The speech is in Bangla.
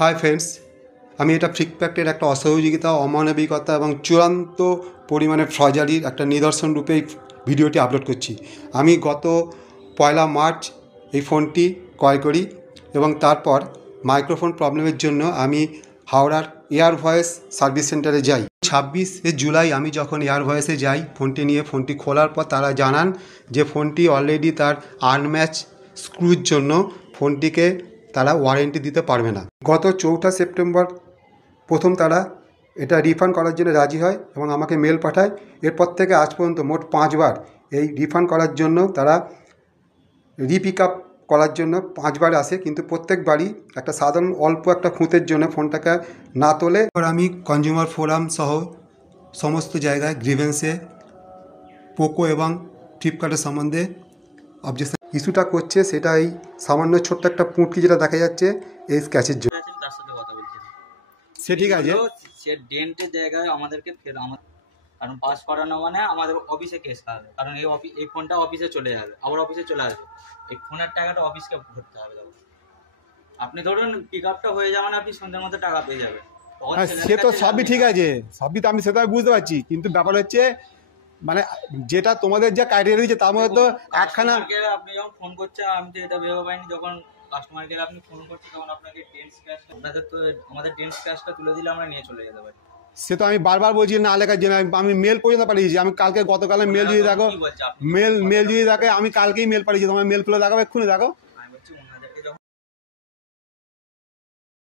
হাই ফ্রেন্ডস, আমি এটা ফ্লিপকার্টের একটা অসহযোগিতা, অমানবিকতা এবং চূড়ান্ত পরিমাণে ফ্রজারির একটা নিদর্শন রূপে এই ভিডিওটি আপলোড করছি। আমি গত 1 মার্চ এই ফোনটি ক্রয় করি এবং তারপর মাইক্রোফোন প্রবলেমের জন্য আমি হাওড়ার এয়ার ভয়েস সার্ভিস সেন্টারে যাই। 26 জুলাই আমি যখন এয়ার ভয়েসে যাই ফোনটি নিয়ে, ফোনটি খোলার পর তারা জানান যে ফোনটি অলরেডি তার আনম্যাচ স্ক্রুর জন্য ফোনটিকে তারা ওয়ারেন্টি দিতে পারবে না। গত 4 সেপ্টেম্বর প্রথম তারা এটা রিফান্ড করার জন্য রাজি হয় এবং আমাকে মেল পাঠায়। এরপর থেকে আজ পর্যন্ত মোট 5 বার এই রিফান্ড করার জন্য তারা রিপিক আপ করার জন্য 5 বার আসে, কিন্তু প্রত্যেকবারই একটা সাধারণ অল্প একটা খুঁতের জন্য ফোনটাকে না তোলে। এবার আমি কনজিউমার ফোরাম সহ সমস্ত জায়গায় গ্রিভেন্সে পোকো এবং ফ্লিপকার্টের সম্বন্ধে অবজেকশন ইস্যুটা করছে। সেটা এই সামান্য ছোট্ট একটা পুঁটকি যেটা দেখা যাচ্ছে এই স্ক্র্যাচের জন্য। তার সাথে কথা বলছি, সে ঠিক আছে, সে ডেন্টের জায়গায় আমাদেরকে কারণ পাস করানো মানে আমাদের অফিসে কেস খাবে, কারণ এই ফোনটা অফিসে চলে যাবে, আবার অফিসে চলে আসবে, এই ফোনের টাকাটা অফিসকে ভরতে হবে। আপনি ধরুন পিক আপটা হয়ে যাবেন, আপনি সন্ধ্যের মধ্যে টাকা পেয়ে যাবেন। সে তো সবই ঠিক আছে, সবই তো আমি সেটা বুঝতে পারছি, কিন্তু ব্যাপার হচ্ছে মানে যেটা তোমাদের যা ক্রাইটেরিয়া দিয়েছে তার মধ্যে তো একখানা আপনি যখন ফোন করছে, আমি তো এটা ভেবে পাইনি, যখন কাস্টমার কেয়ার আপনি ফোন করছেন তখন আপনাকে ডেন্স ক্যাশ, আপনাদের তো আমাদের ডেন্স ক্যাশটা তুলে দিলে আমরা নিয়ে চলে যেতে পারি। সে তো আমি বারবার বলছি না লেখার জন্য, আমি মেল পর্যন্ত পাঠিয়েছি। আমি কালকে গতকালে মেল যদি দেখো, মেল যদি দেখে আমি কালকেই মেল পাঠিয়েছি, তোমার মেল খুলে দেখাবো, এক্ষুনি দেখো।